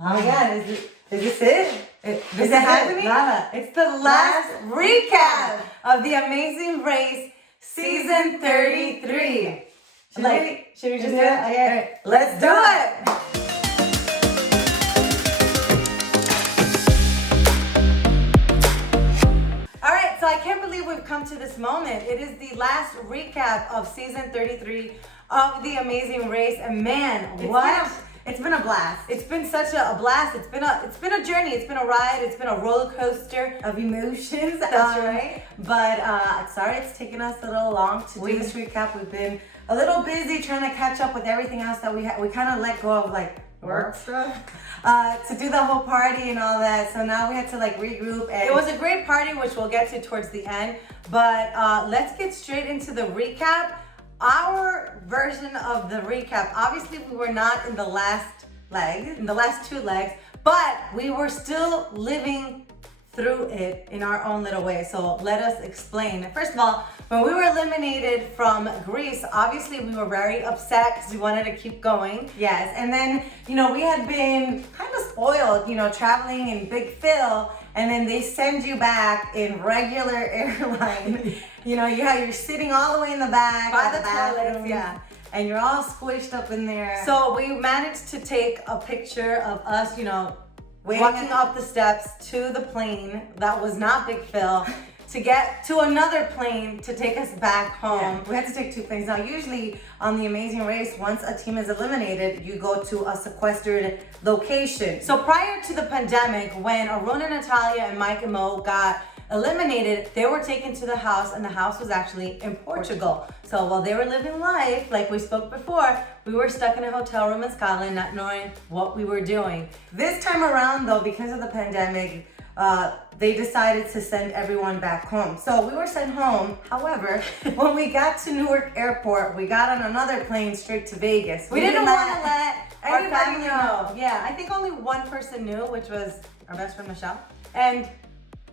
Oh my God, is this it? Is it happening? Lala. It's the last recap of The Amazing Race Season 33. Should we just do it? Okay, let's do it. All right, so I can't believe we've come to this moment. It is the last recap of Season 33 of The Amazing Race, and man, It's been a blast. It's been such a blast. It's been a journey. It's been a ride. It's been a roller coaster Of emotions. That's right. But sorry it's taken us a little long to do this recap. We've been a little busy trying to catch up with everything else that we had. We kind of let go of like work stuff to do the whole party and all that. So now we had to like regroup. And it was a great party, which we'll get to towards the end. But let's get straight into the recap. Our version of the recap, obviously we were not in the last two legs, but we were still living through it in our own little way. So let us explain. First of all, when we were eliminated from Greece, obviously we were very upset because we wanted to keep going. Yes, and then, we had been kind of spoiled, traveling in Big Phil, and then they send you back in regular airline. You're sitting all the way in the back. By the bathroom, toilets, yeah. And you're all squished up in there. So we managed to take a picture of us, Waiting walking up the steps to the plane that was not Big Phil to get to another plane to take us back home. Yeah, we had to take two planes. Now, usually on The Amazing Race, once a team is eliminated, you go to a sequestered location. So prior to the pandemic, when Arun and Natalia and Mike and Mo got eliminated, they were taken to the house, and the house was actually in Portugal. So while they were living life, like we spoke before, we were stuck in a hotel room in Scotland, not knowing what we were doing. This time around, though, because of the pandemic, they decided to send everyone back home. So we were sent home. However, when we got to Newark Airport, we got on another plane straight to Vegas. We didn't want to let our anybody family know. Yeah, I think only one person knew, which was our best friend Michelle and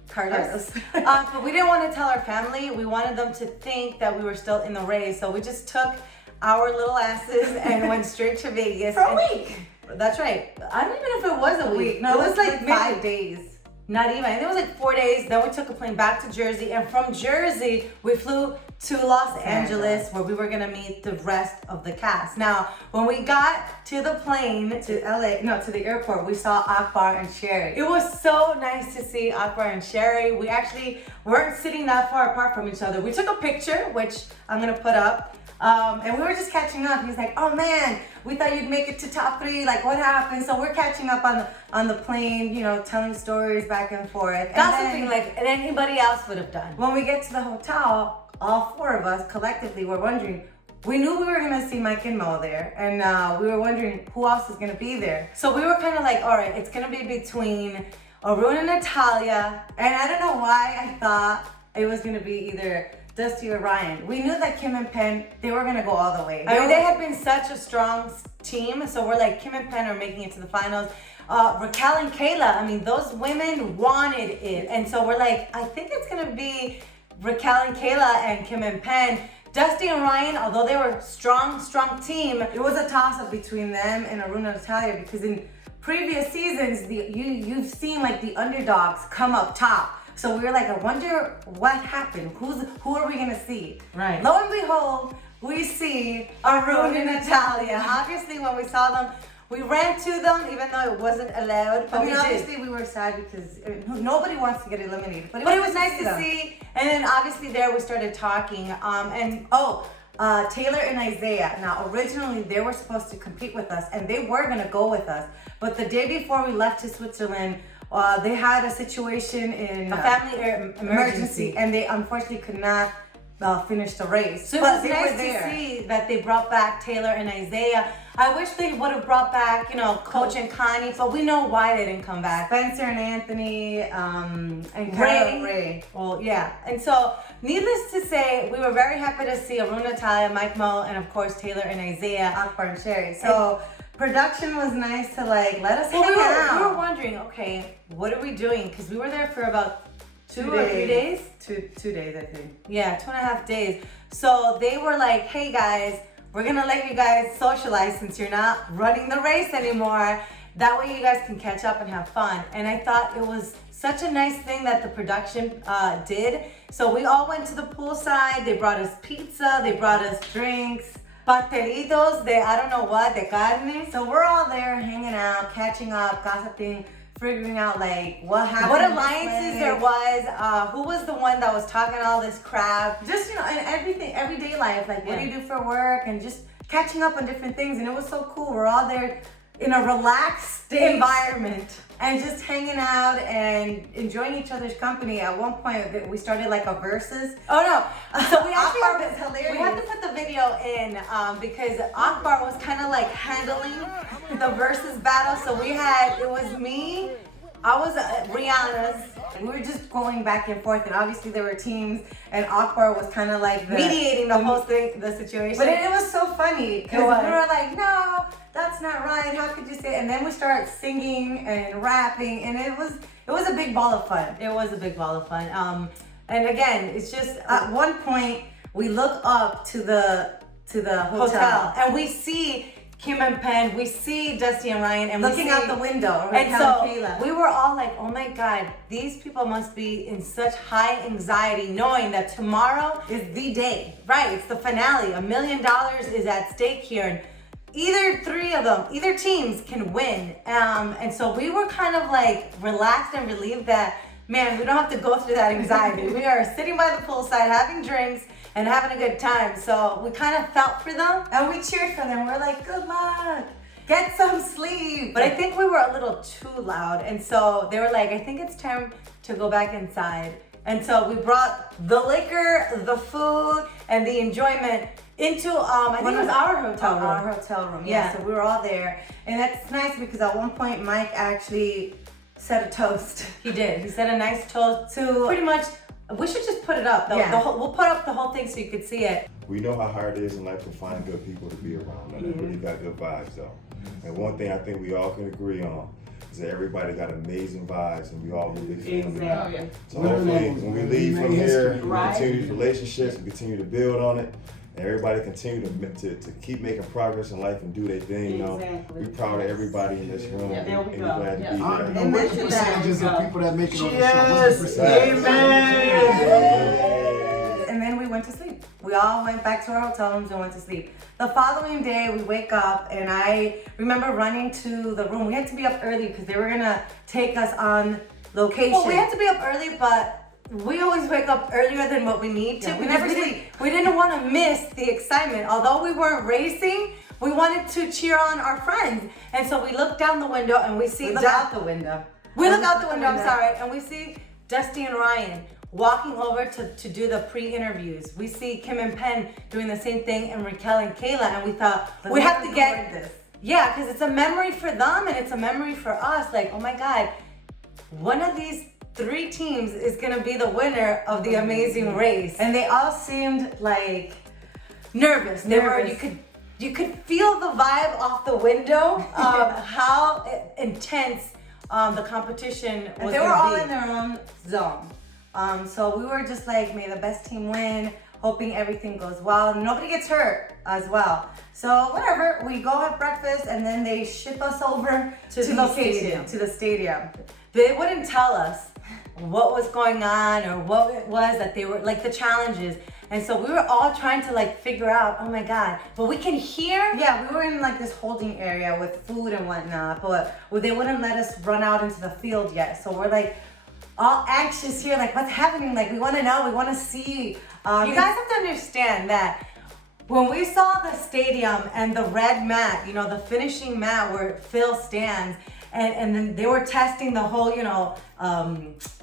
Carlos. But we didn't want to tell our family. We wanted them to think that we were still in the race. So we just took our little asses and went straight to Vegas. For a week. That's right. I don't even know if it was a week. No, it was like maybe 5 days. Not even. I think it was like 4 days. Then we took a plane back to Jersey. And from Jersey, we flew to Los Angeles, where we were going to meet the rest of the cast. Now, when we got to the plane to the airport, we saw Akbar and Sherry. It was so nice to see Akbar and Sherry. We actually weren't sitting that far apart from each other. We took a picture, which I'm going to put up. And we were just catching up. He's like, "Oh man, we thought you'd make it to top 3. Like, what happened?" So we're catching up on the plane, telling stories back and forth. Gossiping like anybody else would have done. When we get to the hotel, all 4 of us collectively were wondering. We knew we were gonna see Mike and Mo there, and we were wondering who else is gonna be there. So we were kind of like, all right, it's gonna be between Arun and Natalia. And I don't know why I thought it was gonna be either Dusty or Ryan. We knew that Kim and Penn, they were gonna go all the way. They had been such a strong team, so we're like, Kim and Penn are making it to the finals. Raquel and Kayla, those women wanted it. And so we're like, I think it's gonna be Raquel and Kayla and Kim and Penn. Dusty and Ryan, although they were strong team, it was a toss-up between them and Arun and Natalia, because in previous seasons, you've seen like the underdogs come up top. So we were like, I wonder what happened. Who are we gonna see? Right. Lo and behold, we see Arun and Natalia. Obviously, when we saw them, we ran to them, even though it wasn't allowed. But obviously we were sad because nobody wants to get eliminated. But it was nice to see. And then obviously there we started talking. Taylor and Isaiah. Now, originally they were supposed to compete with us, and they were gonna go with us. But the day before we left to Switzerland, they had a situation in a family emergency, and they unfortunately could not finish the race. So it was nice to see that they brought back Taylor and Isaiah. I wish they would have brought back, Coach and Connie, but we know why they didn't come back. Spencer and Anthony, and Ray. Well, yeah. And so, needless to say, we were very happy to see Arun, Natalia, Mike Mo, and of course Taylor and Isaiah. Akbar and Sherry. So production was nice to let us hang out. We were wondering, okay, what are we doing? Because we were there for about 2 or 3 days. 2 days, I think. Yeah, 2.5 days. So they were like, hey guys, we're gonna let you guys socialize since you're not running the race anymore. That way you guys can catch up and have fun. And I thought it was such a nice thing that the production did. So we all went to the poolside. They brought us pizza. They brought us drinks. Pastelitos de I don't know what, de carne. So we're all there hanging out, catching up, gossiping, figuring out like what happened. What alliances there was, who was the one that was talking all this crap. Just, and everything, everyday life, like what do you do for work, and just catching up on different things. And it was so cool. We're all there in a relaxed environment and just hanging out and enjoying each other's company. At one point, we started like a versus. Oh no! So we actually Akbar was hilarious. We have to put the video in because Akbar was kind of like handling the versus battle. So it was me. I was Rihanna's. We were just going back and forth, and obviously there were teams, and Akbar was kind of like mediating the whole thing, the situation. But it was so funny because we were like, no, that's not right. How could you say? And then we started singing and rapping, and it was a big ball of fun. It was a big ball of fun. And again, it's just at one point we look up to the hotel, and we see Kim and Penn, we see Dusty and Ryan, and looking out the window. And so we were all like, oh my God, these people must be in such high anxiety knowing that tomorrow is the day. Right, it's the finale. $1 million is at stake here. And either teams can win. And so we were kind of like relaxed and relieved that, man, we don't have to go through that anxiety. We are sitting by the poolside having drinks and having a good time. So we kind of felt for them. And we cheered for them. We're like, good luck. Get some sleep. But I think we were a little too loud. And so they were like, I think it's time to go back inside. And so we brought the liquor, the food, and the enjoyment into, I think it was our hotel room. Our hotel room, yeah. So we were all there. And that's nice because at one point, Mike actually said a toast. He did. He said a nice toast to pretty much, we should just put it up. We'll put up the whole thing so you could see it. We know how hard it is in life to find good people to be around, and everybody got good vibes though. And one thing I think we all can agree on is that everybody got amazing vibes, and we all really feel Exactly. So hopefully, when we leave from here, we continue these relationships, we continue to build on it, and everybody continue to keep making progress in life and do their thing. Exactly. We proud of everybody in this room, Yeah, there we and go. glad to be Yeah. here. And what's the percentages of people that make it on the show? Yes. What's the percentage? And then we went to sleep. We all went back to our hotel rooms and went to sleep. The following day, we wake up, and I remember running to the room. We had to be up early because they were gonna take us on location. Well, we had to be up early, but we always wake up earlier than what we need to. Yeah, we never sleep. We didn't want to miss the excitement. Although we weren't racing, we wanted to cheer on our friends. And so we look down the window and we see We look out the window. We look out the window, I'm sorry, and we see Dusty and Ryan walking over to do the pre-interviews. We see Kim and Penn doing the same thing, and Raquel and Kayla, and we thought we have to get this. Yeah, because it's a memory for them and it's a memory for us. Like, oh my God, one of these 3 teams is gonna be the winner of the Amazing Race. And they all seemed like nervous. You could feel the vibe off the window of how intense the competition was. And they were all in their own zone. So we were just like, may the best team win, hoping everything goes well. Nobody gets hurt as well. So whatever, we go have breakfast, and then they ship us over to the stadium. They wouldn't tell us what was going on or what it was that they were, like the challenges. And so we were all trying to like figure out, oh my God, but we can hear. Yeah, we were in like this holding area with food and whatnot, but they wouldn't let us run out into the field yet. So we're like all anxious here, like what's happening? Like we want to know, we want to see. You guys have to understand that when we saw the stadium and the red mat, the finishing mat where Phil stands, and then they were testing the whole,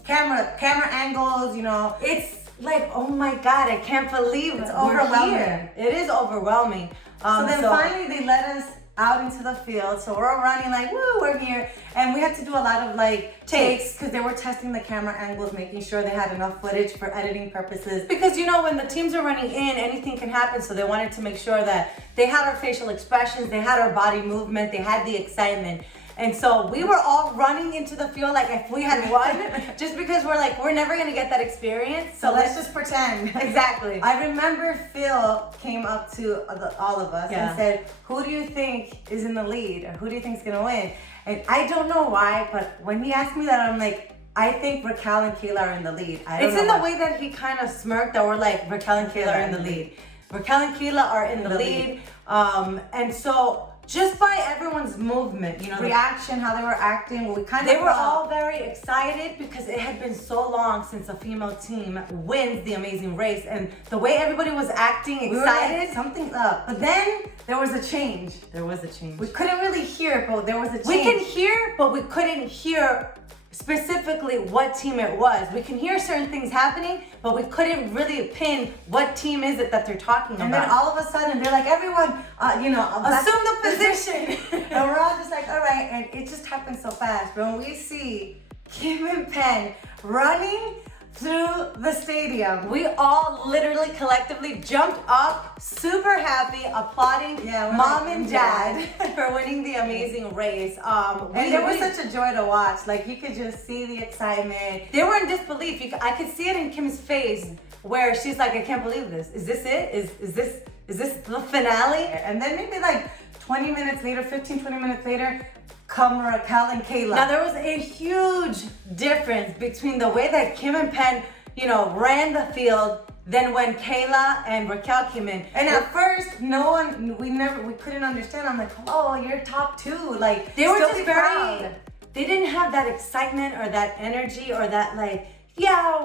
camera angles, it's like, oh my God, I can't believe it's we're overwhelming. here. It is overwhelming. So then finally they let us out into the field. So we're all running like, woo, we're here. And we had to do a lot of like takes because they were testing the camera angles, making sure they had enough footage for editing purposes. Because when the teams are running in, anything can happen. So they wanted to make sure that they had our facial expressions, they had our body movement, they had the excitement. And so we were all running into the field like if we had won, just because we're never gonna get that experience. So let's just pretend. Exactly. I remember Phil came up to all of us and said, "Who do you think is in the lead, or who do you think is gonna win?" And I don't know why, but when he asked me that, I'm like, I think Raquel and Kayla are in the lead. It's in the way that he kind of smirked that we're like, Raquel and Kayla are in the lead. Raquel and Kayla are in the lead. And so just by everyone's movement, you know, reaction, how they were acting, they were all very excited because it had been so long since a female team wins the Amazing Race, and the way everybody was acting excited, like, something's up. But then there was a change. We couldn't really hear, but there was a change. We can hear, but we couldn't hear specifically what team it was. We can hear certain things happening, but we couldn't really pin what team is it that they're talking about. And then all of a sudden, they're like, everyone, assume the position. And we're all just like, all right. And it just happened so fast. But when we see Kim and Penn running through the stadium, we all literally collectively jumped up, super happy, applauding mom and dad for winning the Amazing Race. And it was such a joy to watch. Like, you could just see the excitement. They were in disbelief. I could see it in Kim's face where she's like, I can't believe this. Is this it? Is this the finale? And then maybe like 20 minutes later, 15, 20 minutes later, come Raquel and Kayla. Now there was a huge difference between the way that Kim and Penn, ran the field than when Kayla and Raquel came in. And at first, we couldn't understand. I'm like, oh, you're top two. Like, they were just very proud. They didn't have that excitement or that energy or that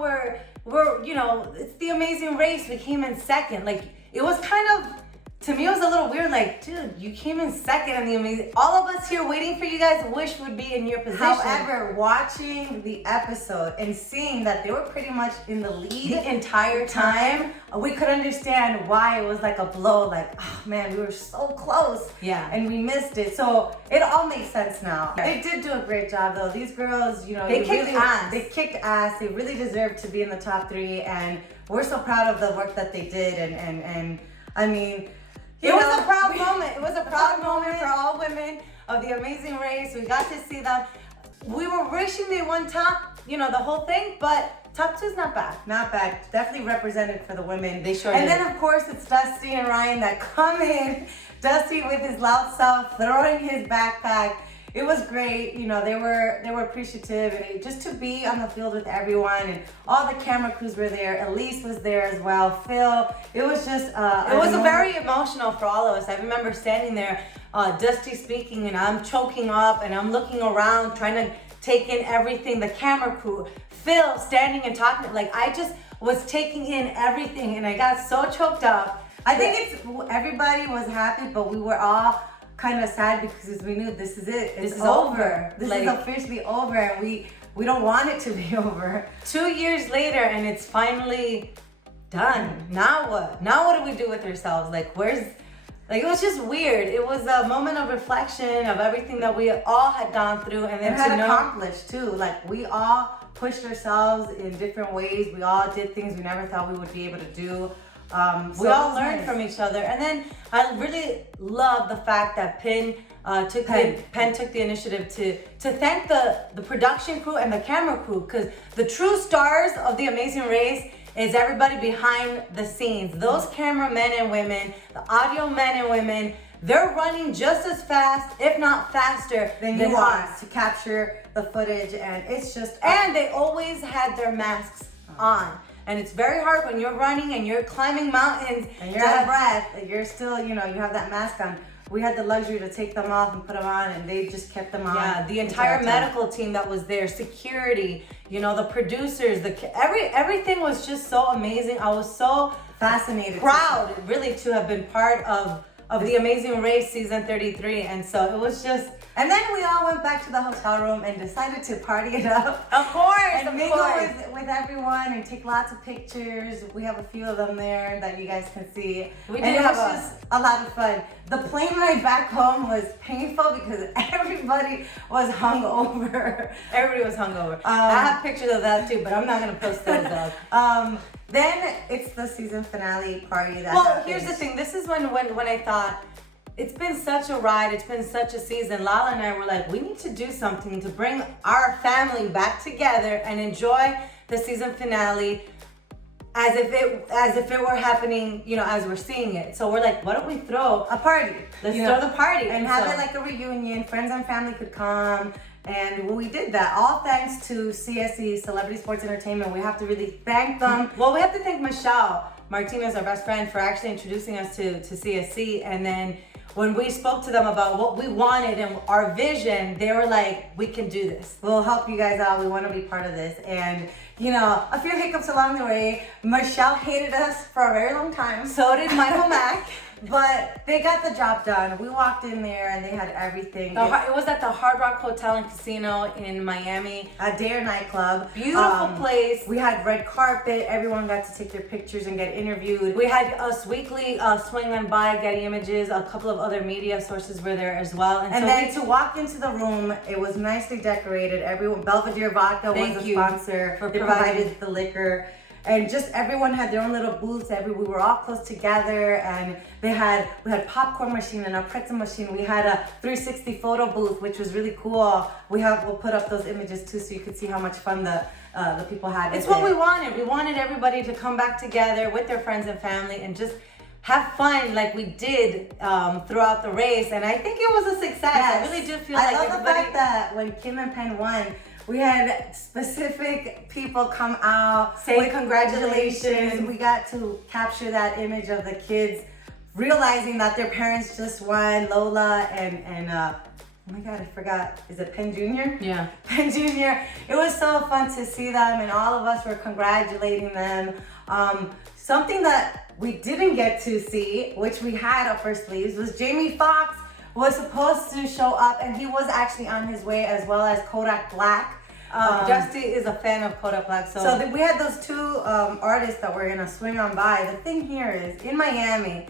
we're it's the Amazing Race. We came in second. Like, it was kind of, to me, it was a little weird. Like, dude, you came in second in the Amazing. All of us here waiting for you guys wish would be in your position. However, watching the episode and seeing that they were pretty much in the lead the entire time, we could understand why it was like a blow. Like, oh man, we were so close. Yeah. And we missed it. So it all makes sense now. They did do a great job though. These girls, they kicked ass. They kicked ass. They really deserved to be in the top 3, and we're so proud of the work that they did. And I mean, it was a proud moment. It was a proud moment for all women of the Amazing Race. We got to see them. We were wishing they won top, the whole thing, but top 2's not bad. Not bad. Definitely represented for the women. They sure did. And then, of course, it's Dusty and Ryan that come in. Dusty with his loud self, throwing his backpack. It was great. They were appreciative, and just to be on the field with everyone, and all the camera crews were there. Elise was there as well. Phil. It was just. It was very emotional for all of us. I remember standing there, Dusty speaking, and I'm choking up, and I'm looking around, trying to take in everything. The camera crew, Phil standing and talking. Like, I just was taking in everything, and I got so choked up. I think everybody was happy, but we were all kind of sad because we knew this is it. This is over. This is officially over, and we don't want it to be over. 2 years later, and it's finally done. Now what? Now what do we do with ourselves? Like, it was just weird. It was a moment of reflection of everything that we all had gone through, and then had accomplished too. Like, we all pushed ourselves in different ways. We all did things we never thought we would be able to do. We all learned from each other, and then I really love the fact that Penn took the initiative to thank the production crew and the camera crew, because the true stars of the Amazing Race is everybody behind the scenes. Those cameramen and women, the audio men and women, they're running just as fast, if not faster, than you are to capture the footage, and it's just. And they always had their masks on. And it's very hard when you're running and you're climbing mountains and you're out of breath. You're still, you have that mask on. We had the luxury to take them off and put them on, and they just kept them on. Yeah, the entire medical team that was there, security, the producers, everything was just so amazing. I was so fascinated, proud, really, to have been part of the Amazing Race season 33, and so it was just. And then we all went back to the hotel room and decided to party it up. Of course, and mingle with everyone and take lots of pictures. We have a few of them there that you guys can see. We and it was just a lot of fun. The plane ride back home was painful because everybody was hungover. Everybody was hungover. I have pictures of that too, but I'm not gonna post those up. Then it's the season finale party. Well, here's the thing. This is when I thought, it's been such a ride. It's been such a season. Lala and I were like, we need to do something to bring our family back together and enjoy the season finale as if it were happening, you know, as we're seeing it. So we're like, why don't we throw A party. let's throw the party And have it like a reunion. Friends and family could come. And we did that. All thanks to CSE, Celebrity Sports Entertainment. We have to really thank them. Well, we have to thank Michelle Martinez, our best friend, for actually introducing us to CSC. And then when we spoke to them about what we wanted and our vision, they were like, we can do this. We'll help you guys out. We want to be part of this. And, you know, a few hiccups along the way. Michelle hated us for a very long time. So did Michael Mack. But they got the job done. We walked in there and they had everything. It was at the Hard Rock Hotel and Casino in Miami. A Dare nightclub. Beautiful place. We had red carpet. Everyone got to take their pictures and get interviewed. We had us weekly swing on by, Getty Images. A couple of other media sources were there as well. And so then to walk into the room, it was nicely decorated. Everyone, Belvedere Vodka was the sponsor. for They providing provided the liquor. And just everyone had their own little booths. We were all close together, and we had popcorn machine and a pretzel machine. We had a 360 photo booth, which was really cool. We'll put up those images too, so you could see how much fun the people had. It's what we wanted. We wanted everybody to come back together with their friends and family and just have fun like we did throughout the race. And I think it was a success. Yes. I really do feel I like love the fact that when Kim and Penn won, we had specific people come out, say with congratulations. We got to capture that image of the kids realizing that their parents just won. Lola and oh my God, I forgot. Is it Penn Jr.? Yeah. Penn Jr. It was so fun to see them, and all of us were congratulating them. Something that we didn't get to see, which we had up our sleeves, was Jamie Foxx was supposed to show up, and he was actually on his way, as well as Kodak Black. Justy is a fan of Kodak Black, So we had those two artists that were gonna swing on by. The thing here is, in Miami,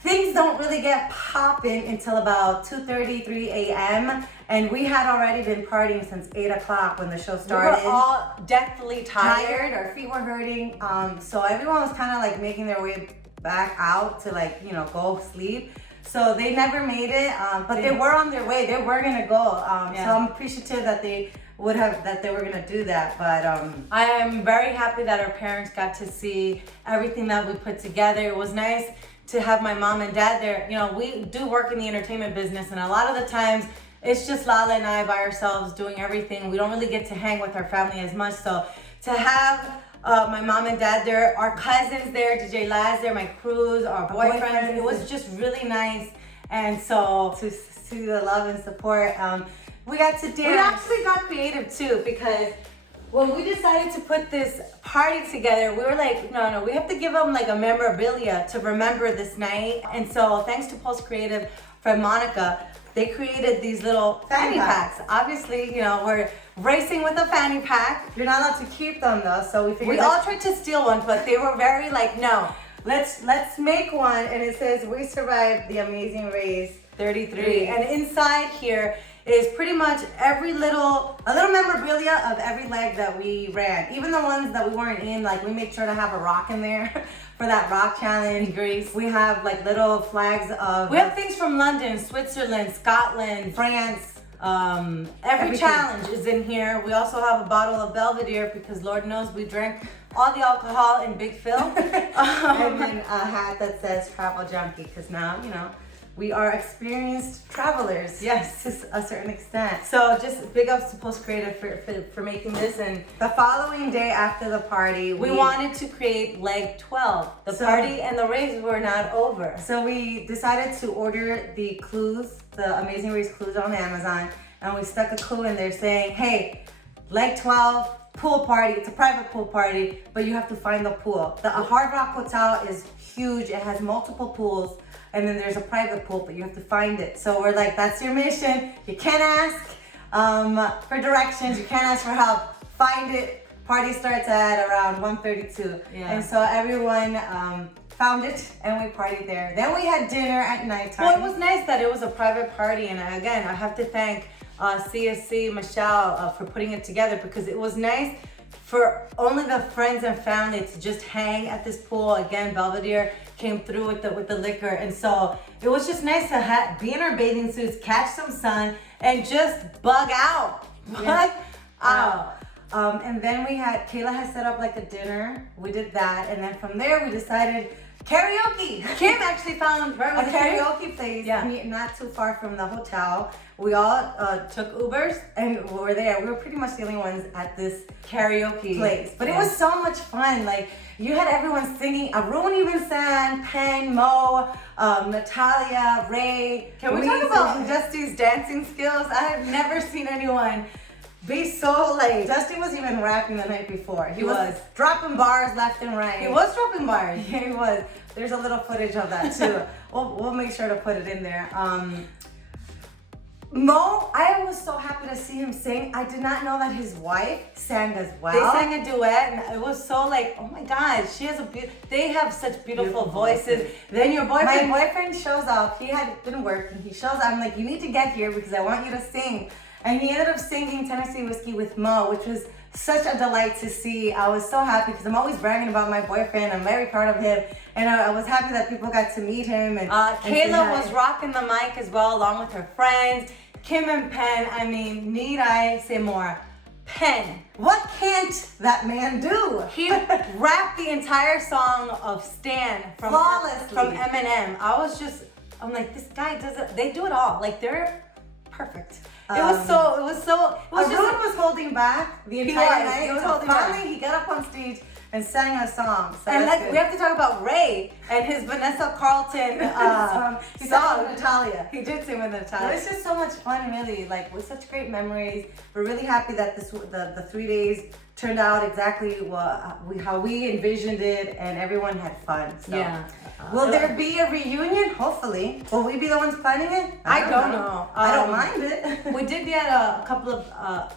things don't really get popping until about 2:30, 3 a.m. And we had already been partying since 8 o'clock when the show started. we were all deathly tired. Our feet were hurting. So everyone was kind of like making their way back out to, like, you know, go sleep. So they never made it, but they were on their way. They were gonna go. So I'm appreciative that they were gonna do that. But I am very happy that our parents got to see everything that we put together. It was nice to have my mom and dad there. You know, we do work in the entertainment business, and a lot of the times it's just Lala and I by ourselves doing everything. We don't really get to hang with our family as much. So to have my mom and dad there, our cousins there, DJ Laz there, my crews, our boyfriends, it was just really nice. And so to see the love and support, we got to dance. we actually got creative too, because when we decided to put this party together, we were like, no, we have to give them like a memorabilia to remember this night. And so thanks to Pulse Creative from Monica, they created these little fanny packs. Obviously, you know, we're racing with a fanny pack. You're not allowed to keep them though, so we figured We all tried to steal one, but they were very like, no. let's make one, and it says, "We survived the amazing race 33. And inside here is pretty much a little memorabilia of every leg that we ran. Even the ones that we weren't in, like we made sure to have a rock in there for that rock challenge. In Greece. We have like little flags of. We have things from London, Switzerland, Scotland, France. every Everything. challenge is in here. We also have a bottle of Belvedere because Lord knows we drank all the alcohol in Big Phil. And then a hat that says Travel Junkie, because now, you know, we are experienced travelers. Yes. To a certain extent. So just big ups to Post Creative for making this. And The following day after the party, we wanted to create leg 12. The party and the race were not over. So we decided to order the clues, the Amazing Race clues on Amazon, and we stuck a clue in there saying, hey, leg 12, pool party. It's a private pool party, but you have to find the pool. The Hard Rock Hotel is huge. It has multiple pools, and then there's a private pool, but you have to find it. So we're like, that's your mission. You can't ask for directions. You can't ask for help. Find it. Party starts at around 1:32. Yeah. And so everyone found it, and we partied there. Then we had dinner at nighttime. Well, it was nice that it was a private party, and again, I have to thank CSC Michelle for putting it together, because it was nice for only the friends and family to just hang at this pool. Again, Belvedere came through with the liquor, and so it was just nice to be in our bathing suits, catch some sun, and just bug out. Bug out. And then Kayla had set up like a dinner. We did that, and then from there we decided karaoke. Kim actually found a karaoke place, not too far from the hotel. We all took Ubers and we were there. We were pretty much the only ones at this karaoke place, but it was so much fun. Like you had everyone singing. Arun even sang. Pen, Mo, Natalia, Ray. Can we talk about Justy's dancing skills? I have never seen anyone be so like. Justin was even rapping the night before. He was dropping bars left and right. He was dropping bars. Yeah, he was. There's a little footage of that too. We'll make sure to put it in there. Mo, I was so happy to see him sing. I did not know that his wife sang as well. They sang a duet, and it was so like, oh my God, she has they have such beautiful voices. Then your boyfriend. My boyfriend shows up. He had been working. He shows up. I'm like, you need to get here because I want you to sing. And he ended up singing Tennessee Whiskey with Mo, which was such a delight to see. I was so happy because I'm always bragging about my boyfriend. I'm very proud of him. And I was happy that people got to meet him. And Kayla was rocking the mic as well, along with her friends. Kim and Pen, I mean, need I say more? Pen. What can't that man do? He rapped the entire song of Stan from Eminem. I'm like, this guy does it. They do it all. Like, they're perfect. It was holding back the entire night. He was holding back. He got up on stage and sang a song. So and we have to talk about Ray and his Vanessa Carlton song. He sang with Natalia. He did sing with Natalia. It was just so much fun, really. Like, with such great memories. We're really happy that the 3 days turned out exactly how we envisioned it, and everyone had fun. So. Yeah. Will there be a reunion? Hopefully. Will we be the ones planning it? I don't know. I don't mind it. We did get a couple of,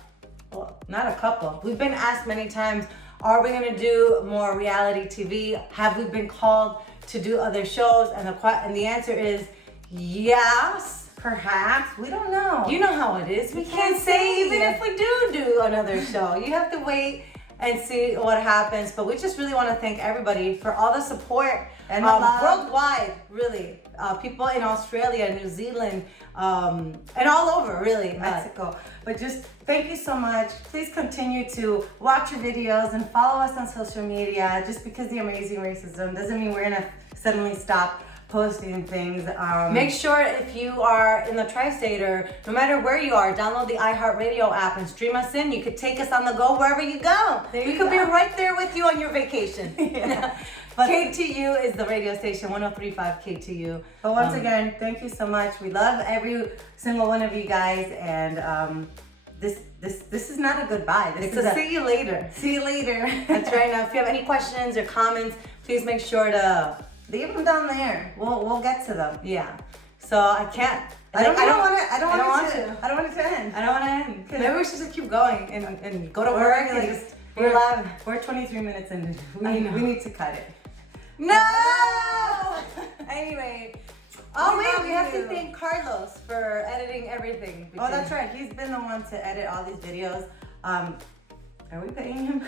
well, not a couple. We've been asked many times, are we going to do more reality TV? Have we been called to do other shows? And the answer is yes, perhaps. We don't know. You know how it is. We can't say even if we do another show. You have to wait and see what happens. But we just really want to thank everybody for all the support and worldwide, really. People in Australia, New Zealand, and all over, really. Mexico. But just thank you so much. Please continue to watch your videos and follow us on social media. Just because The Amazing Race is done doesn't mean we're going to suddenly stop posting things. Make sure if you are in the tri-state or no matter where you are, download the iHeartRadio app and stream us in. You could take us on the go wherever you go. We could be right there with you on your vacation. Yeah. But KTU is the radio station, 103.5 KTU. But once again, thank you so much. We love every single one of you guys, and this is not a goodbye. It's a see you later. See you later. That's right. Now, if you have any questions or comments, please make sure to leave them down there. We'll get to them. Yeah. So I can't. I don't want it to end. I don't want to end. Maybe we should just keep going and go to work and just. We're 23 minutes in. We need to cut it. No! Anyway. Oh wait, we have to thank Carlos for editing everything. Oh, that's right. He's been the one to edit all these videos. Are we paying him?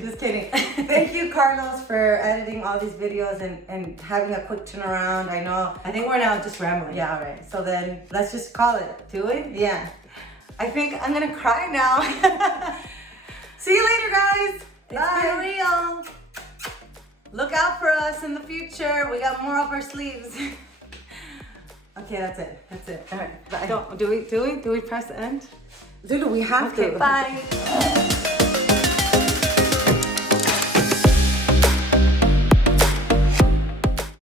Just kidding. Thank you, Carlos, for editing all these videos and having a quick turnaround. I think we're now just rambling. Yeah, all right. So then let's just call it. Do it? Yeah. I think I'm gonna cry now. See you later, guys. It's been real. Look out for us in the future. We got more up our sleeves. Okay, that's it. All right. Bye. Do we press end? Dude, we have to. Bye.